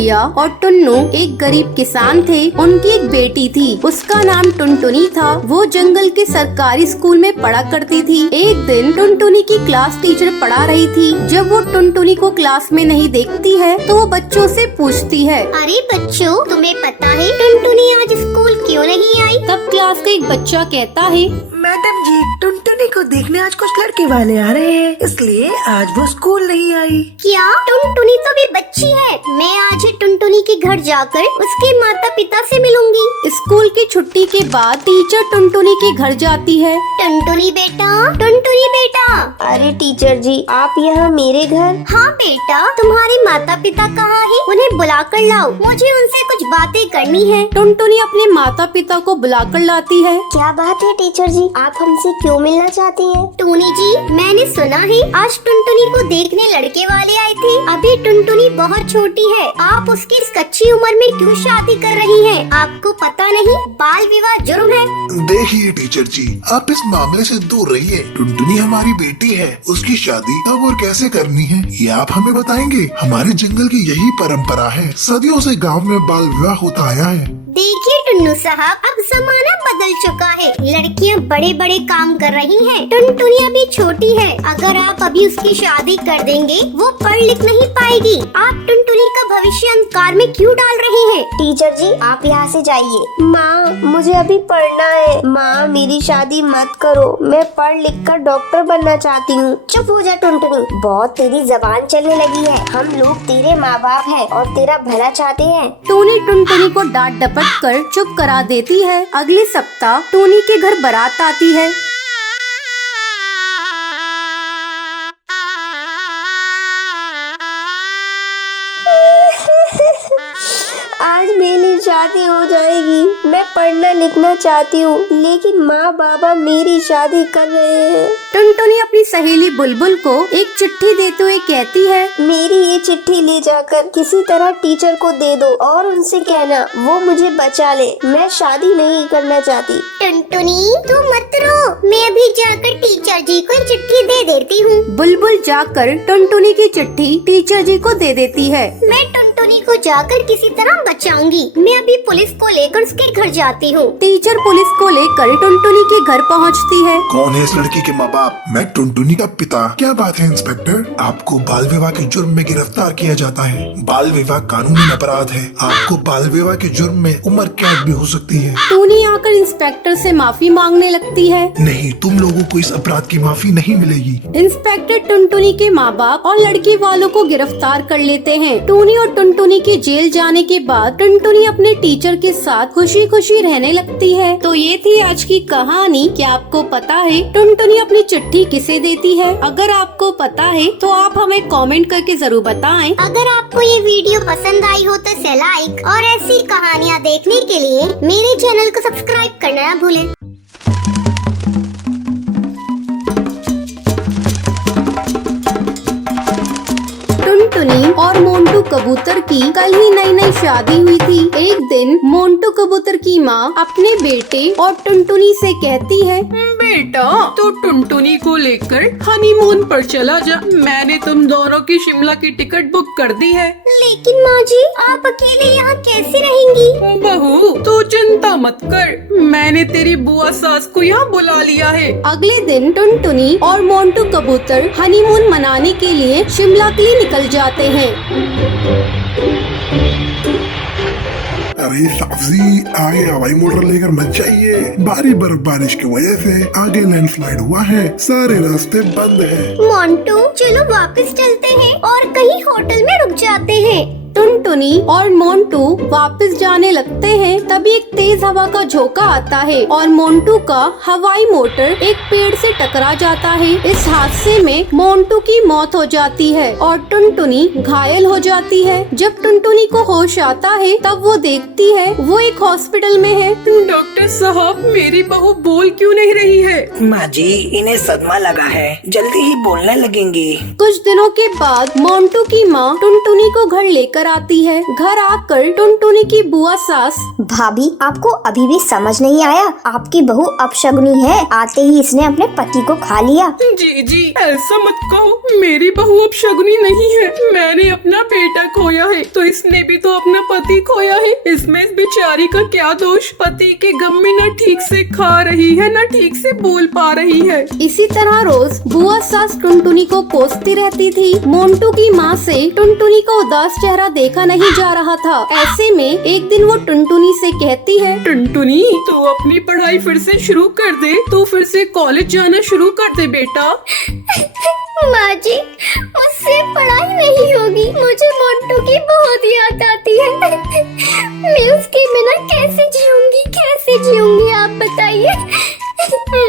गुड़िया और टुन्नू एक गरीब किसान थे। उनकी एक बेटी थी, उसका नाम टुनटुनी था। वो जंगल के सरकारी स्कूल में पढ़ा करती थी। एक दिन टुनटुनी की क्लास टीचर पढ़ा रही थी। जब वो टुनटुनी को क्लास में नहीं देखती है तो वो बच्चों से पूछती है, अरे बच्चों, तुम्हें पता है टुनटुनी आज स्कूल क्यों नहीं आई? तब क्लास का एक बच्चा कहता है, मैडम जी, टुनटुनी को देखने आज कुछ लड़के वाले आ रहे हैं, इसलिए आज वो स्कूल नहीं आई। क्या? टुनटुनी तो भी बच्ची है। मैं आज ही टुनटुनी के घर जाकर उसके माता पिता से मिलूंगी। स्कूल की छुट्टी के बाद टीचर टुनटुनी के घर जाती है। टुनटुनी बेटा, टुनटुनी बेटा। अरे टीचर जी, आप यहाँ मेरे घर? हाँ बेटा, तुम्हारे माता पिता कहाँ हैं? उन्हें बुला कर लाओ, मुझे उनसे कुछ बातें करनी है। टुनटुनी अपने माता पिता को बुलाकर लाती है। क्या बात है टीचर जी, आप हमसे क्यों मिलना चाहती हैं? टूनी जी, मैंने सुना है आज टुनटुनी को देखने लड़के वाले आए थे। अभी टुनटुनी बहुत छोटी है, आप उसकी इस कच्ची उम्र में क्यों शादी कर रही हैं? आपको पता नहीं बाल विवाह जुर्म है? देखिए टीचर जी, आप इस मामले से दूर रहिए। टुनटुनी हमारी बेटी है, उसकी शादी कब और कैसे करनी है ये आप हमें बताएंगे। हमारे जंगल की यही परंपरा है, सदियों से गांव में बाल विवाह होता आया है। देखिए टुन्नू साहब, अब जमाना बदल चुका है। लड़कियां बड़े बड़े काम कर रही हैं। टुनटुनी अभी छोटी है, अगर आप अभी उसकी शादी कर देंगे वो पढ़ लिख नहीं पाएगी। आप टुनटुनी का भविष्य अंधकार में क्यों डाल रहे हैं? टीचर जी, आप यहाँ से जाइए। माँ, मुझे अभी पढ़ना है। माँ, मेरी शादी मत करो, मैं पढ़ लिख कर डॉक्टर बनना चाहती हूँ। चुप हो जा टुनटुनी, बहुत तेरी जबान चलने लगी है। हम लोग तेरे माँ बाप हैं और तेरा भला चाहते हैं। टूनी टुनटुनी को डांट डपट कर चुप करा देती है। अगले सप्ताह टूनी के घर बारात आती है। आज मेरी शादी हो जाएगी। मैं पढ़ना लिखना चाहती हूँ, लेकिन माँ बाबा मेरी शादी कर रहे हैं। टुनटुनी अपनी सहेली बुलबुल को एक चिट्ठी देते हुए कहती है, मेरी ये चिट्ठी ले जाकर किसी तरह टीचर को दे दो और उनसे कहना वो मुझे बचा ले। मैं शादी नहीं करना चाहती। टुनटुनी, तू मत रो, मैं अभी जाकर टीचर जी को चिट्ठी दे देती हूँ। बुलबुल जाकर टुनटुनी की चिट्ठी टीचर जी को दे देती है। मैं टुनटुनी को जाकर किसी तरह बचाऊंगी। मैं अभी पुलिस को लेकर उसके घर जाती हूँ। टीचर पुलिस को लेकर टुनटुनी के घर पहुँचती है। कौन है इस लड़की के माँ बाप? मैं टुनटुनी का पिता। क्या बात है इंस्पेक्टर, आपको बाल विवाह के जुर्म में गिरफ्तार किया जाता है। बाल विवाह कानूनी अपराध है। आपको बाल विवाह के जुर्म में उम्र कैद भी हो सकती है। टूनी आकर इंस्पेक्टर से माफी मांगने लगती है। नहीं, तुम लोगों को इस अपराध की माफी नहीं मिलेगी। इंस्पेक्टर टुनटुनी के माँ बाप और लड़की वालों को गिरफ्तार कर लेते हैं। टूनी और टुनटुनी के जेल जाने के बाद टुनटुनी अपने टीचर के साथ खुशी खुशी रहने लगती है। तो ये थी आज की कहानी। क्या आपको पता है टुनटुनी अपनी चिट्ठी किसे देती है? अगर आपको पता है तो आप हमें कमेंट करके जरूर बताएं। अगर आपको ये वीडियो पसंद आई हो तो इसे लाइक और ऐसी कहानियाँ देखने के लिए मेरे चैनल को सब्सक्राइब करना ना भूलें। टुनटुनी और मोंटू कबूतर की कल ही नई शादी हुई थी। एक दिन मोंटू कबूतर की माँ अपने बेटे और टुनटुनी से कहती है, बेटा, तो टुनटुनी को लेकर हनीमून पर चला जा। मैंने तुम दोनों की शिमला की टिकट बुक कर दी है। लेकिन माँ जी, आप अकेले यहाँ कैसे रहेंगी? बहू, तू चिंता मत कर, मैंने तेरी बुआ सास को यहाँ बुला लिया है। अगले दिन टुनटुनी और मोंटू कबूतर हनीमून मनाने के लिए शिमला के लिए निकल जाते हैं। अरे साफजी, आगे हवाई मोटर लेकर मत जाइए। भारी बर्फबारिश की वजह से आगे लैंडस्लाइड हुआ है, सारे रास्ते बंद हैं। मोंटू, चलो वापस चलते हैं और कहीं होटल में रुक जाते हैं। टुनटुनी और मोंटू वापस जाने लगते हैं। तभी एक तेज हवा का झोंका आता है और मोंटू का हवाई मोटर एक पेड़ से टकरा जाता है। इस हादसे में मोंटू की मौत हो जाती है और टुनटुनी घायल हो जाती है। जब टुनटुनी को होश आता है तब वो देखती है वो एक हॉस्पिटल में है। डॉक्टर साहब, मेरी बहू बोल क्यों नहीं रही है? माँ जी, इन्हें सदमा लगा है, जल्दी ही बोलने लगेंगी। कुछ दिनों के बाद मोंटू की माँ टुनटुनी को घर लेकर लेकर आती है। घर आकर टुनटुनी की बुआ सास, भाभी आपको अभी भी समझ नहीं आया? आपकी बहू अपशगुनी है, आते ही इसने अपने पति को खा लिया। जी ऐसा मत कहो, मेरी बहू अब शगुनी नहीं है। मैंने अपना बेटा खोया है तो इसने भी तो अपना पति खोया है। इसमें इस बेचारी का क्या दोष? पति के गम में न ठीक से खा रही है न ठीक से बोल पा रही है। इसी तरह रोज बुआ सास टुनटुनी को कोसती रहती थी। मोंटू की माँ से टुनटुनी का उदास चेहरा देखा नहीं जा रहा था। ऐसे में एक दिन वो टुनटुनी से कहती है, टुनटुनी तू अपनी पढ़ाई फिर से शुरू कर दे, तू फिर से कॉलेज जाना शुरू कर दे बेटा। माँ जी, मुझसे पढ़ाई नहीं होगी, मुझे मोंटू की बहुत याद आती है। मैं उसके बिना कैसे जीऊंगी आप बताइए।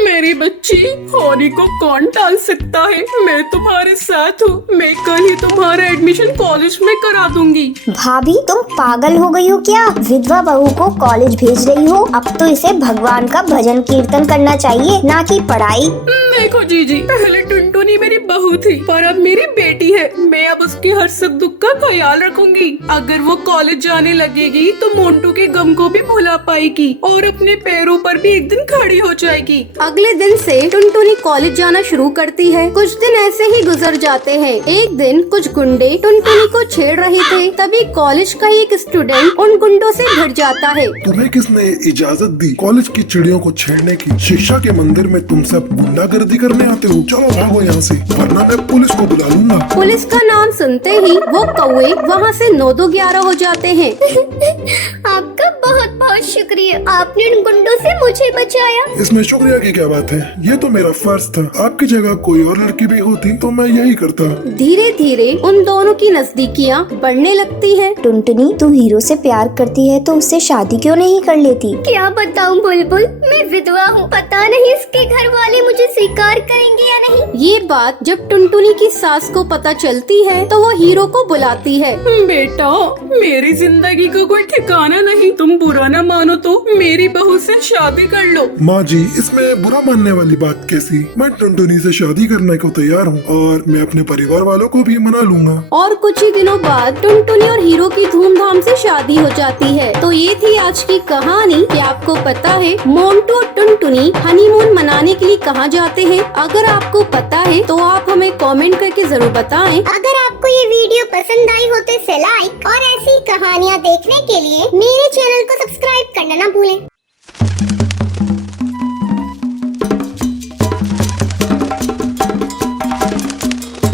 मेरी बच्ची, होनी को कौन टाल सकता है? मैं तुम्हारे साथ हूँ। मैं कल ही तुम्हारा एडमिशन कॉलेज में करा दूंगी। भाभी तुम पागल हो गई हो क्या? विधवा बहू को कॉलेज भेज रही हो? अब तो इसे भगवान का भजन कीर्तन करना चाहिए, ना कि पढ़ाई। देखो जीजी, पहले टुनटुनी मेरी बहू थी पर अब मेरी बेटी है। मैं अब उसके हर सुख दुख का ख्याल रखूंगी। अगर वो कॉलेज जाने लगेगी तो मोंटू के गम को भी भुला पाएगी और अपने पैरों पर भी एक दिन खड़ी हो जाएगी। अगले दिन से टुनटुनी कॉलेज जाना शुरू करती है। कुछ दिन ऐसे ही गुजर जाते हैं। एक दिन कुछ गुंडे टुनटुनी को छेड़ रहे थे, तभी कॉलेज का एक स्टूडेंट उन गुंडों से भिड़ जाता है। तुम्हें किसने इजाजत दी कॉलेज की चिड़ियों को छेड़ने की? शिक्षा के मंदिर में तुम सब गुंडागर्दी करने आते हो? चलो भागो यहाँ से, वरना मैं पुलिस को बुला लूंगा। पुलिस का नाम सुनते ही वो कौवे वहाँ से 9-2-11 हो जाते हैं। आपका बहुत बहुत शुक्रिया, आपने उन गुंडों से मुझे बचाया। इसमें शुक्रिया की क्या बात है? ये तो मेरा फर्ज था। आपकी जगह कोई और लड़की भी होती तो मैं यही करता। धीरे धीरे उन दोनों की नजदीकियाँ बढ़ने लगती है। टुनटुनी तू हीरो से प्यार करती है तो उससे शादी क्यों नहीं कर लेती? क्या बताऊं बुलबुल, मैं विधवा हूँ। पता नहीं इसके घर वाले मुझे स्वीकार करेंगे या नहीं। ये बात जब टुनटुनी की सास को पता चलती है तो वो हीरो को बुलाती है। बेटा, मेरी जिंदगी का कोई ठिकाना नहीं। तुम बुरा न मानो तो मेरी बहू से शादी कर लो। माँ जी, इसमें बुरा मानने वाली बात कैसी? मैं टुनटुनी से शादी करने को तैयार हूँ और मैं अपने परिवार वालों को भी मना लूंगा। और कुछ ही दिनों बाद टुनटुनी और हीरो की धूमधाम से शादी हो जाती है। तो ये थी आज की कहानी। क्या आपको पता है मोंटू और टुनटुनी हनीमून मनाने के लिए कहाँ जाते हैं? अगर आपको पता है तो आप हमें कमेंट करके जरूर बताएं। अगर आपको ये वीडियो पसंद आई हो तो इसे लाइक और ऐसी कहानियाँ देखने के लिए मेरे चैनल को सब्सक्राइब करना ना भूलें।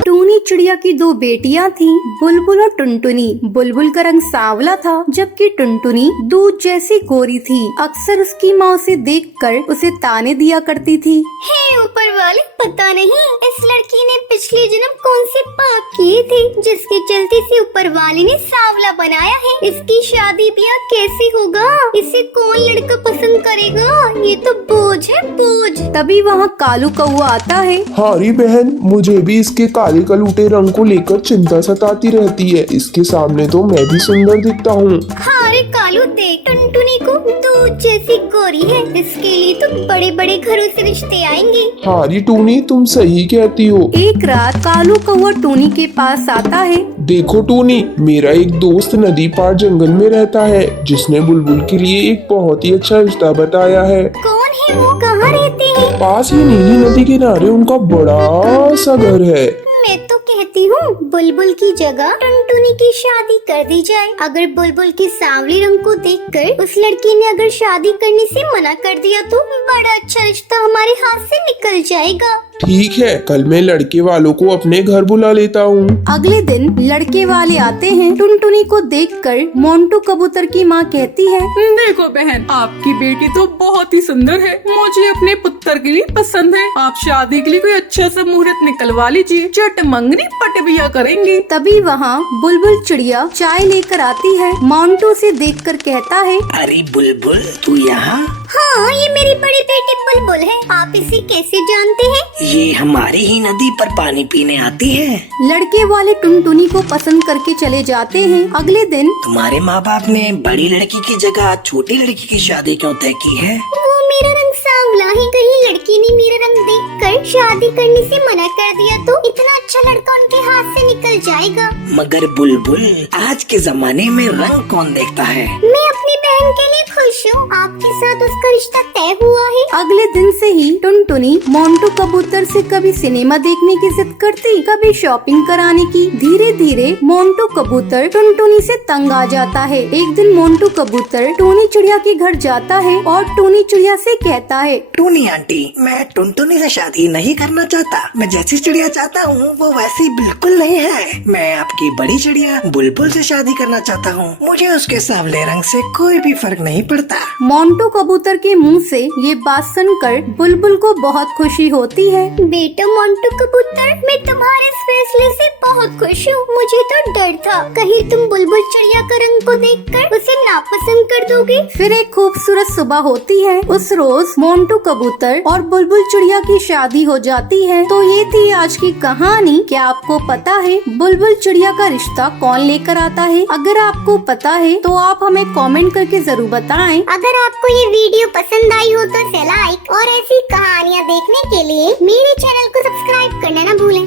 टूनी चिड़िया की 2 बेटियां थीं, बुलबुल और टुनटुनी। बुलबुल का रंग सांवला था जबकि टुनटुनी दूध जैसी गोरी थी। अक्सर उसकी माँ उसे देखकर उसे ताने दिया करती थी। हे ऊपर वाले, पता नहीं इस लड़की ने पिछले जन्म कौन से पाप किए थे जिसके चलते इसे ऊपर वाले ने सांवला बनाया है। इसकी शादी ब्याह कैसे होगा? इसे कौन लड़का पसंद करेगा? ये तो बोझ है, बोझ। तभी वहाँ कालू कौआ आता है। हारी बहन, मुझे भी इसके काले कलूटे रंग को लेकर चिंता सताती रहती है। इसके सामने तो मैं भी सुंदर दिखता हूँ। अरे कालू देख, टुनटुनी को दूध जैसी गोरी है, इसके लिए तो बड़े बड़े घरों से रिश्ते आएंगे। हारी टूनी, तुम सही कहती हो। एक रात कालू कौआ टूनी के पास आता है। देखो टूनी, मेरा एक दोस्त नदी पार जंगल में रहता है जिसने बुलबुल के लिए एक बहुत ही अच्छा रिश्ता बताया है। कौन है वो? कहाँ रहते हैं? पास ही नीली नदी किनारे उनका बड़ा सा घर है। मैं तो कहती हूँ बुलबुल की जगह टुनटुनी की शादी कर दी जाए। अगर बुलबुल के सांवले रंग को देखकर उस लड़की ने अगर शादी करने से मना कर दिया तो बड़ा अच्छा रिश्ता हमारे हाथ से निकल जाएगा। ठीक है, कल मैं लड़के वालों को अपने घर बुला लेता हूँ। अगले दिन लड़के वाले आते हैं। टुनटुनी को देखकर मोंटू कबूतर की माँ कहती है, देखो बहन, आपकी बेटी तो बहुत ही सुंदर है। मुझे अपने पुत्र के लिए पसंद है। आप शादी के लिए कोई अच्छा सा मुहूर्त निकलवा लीजिए। चट मंगनी पट बिया करेंगे। तभी वहाँ बुलबुल चिड़िया चाय लेकर आती है। मोंटू से देखकर कहता है, अरे बुलबुल, तू यहाँ? हाँ, ये मेरी बड़ी बेटी बुलबुल है। आप इसे कैसे जानते हैं? ये हमारी ही नदी पर पानी पीने आती है। लड़के वाले टुनटुनी को पसंद करके चले जाते हैं। अगले दिन तुम्हारे माँ बाप ने बड़ी लड़की की जगह छोटी लड़की की शादी क्यों तय की है? वो मेरा रंग सांवला है, कहीं लड़की ने मेरा रंग देखकर शादी करने से मना कर दिया तो? इतना अच्छा लड़का उनके हाथ हाथ से निकल जाएगा। मगर बुलबुल, आज के जमाने में रंग कौन देखता है? मैं अपनी बहन के लिए खुश हूँ, आपके साथ उसका रिश्ता तय हुआ है। अगले दिन से ही टुनटुनी मोंटू कबूतर से कभी सिनेमा देखने की जिद करती, कभी शॉपिंग कराने की। धीरे धीरे मोंटू कबूतर टुनटुनी से तंग आ जाता है। एक दिन मोंटू कबूतर टूनी चिड़िया के घर जाता है और टूनी चिड़िया से कहता है, टूनी आंटी, मैं टुनटुनी से शादी नहीं करना चाहता। मैं जैसी चिड़िया चाहता हूँ वो वैसी बिल्कुल नहीं है। मैं आपकी बड़ी चिड़िया बुलबुल से शादी करना चाहता हूँ। मुझे उसके सांवले रंग से कोई भी फर्क नहीं पड़ता। मोंटू कबूतर के मुंह से ये बात सुनकर बुलबुल को बहुत खुशी होती है। बेटा मोंटू कबूतर, मैं तुम्हारे इस फैसले से बहुत खुश हूँ। मुझे तो डर था कहीं तुम बुलबुल चिड़िया का रंग को देखकर उसे नापसंद कर दोगे। फिर एक खूबसूरत सुबह होती है। उस रोज मोंटू कबूतर और बुलबुल चिड़िया की शादी हो जाती है। तो ये थी आज की कहानी। क्या आपको पता है बुलबुल चिड़िया का रिश्ता कौन लेकर आता है? अगर आपको पता है तो आप हमें कमेंट करके जरूर बताएं। अगर आपको ये वीडियो पसंद आई हो तो लाइक और ऐसी कहानियाँ देखने के लिए मेरे चैनल को सब्सक्राइब करना न भूलें।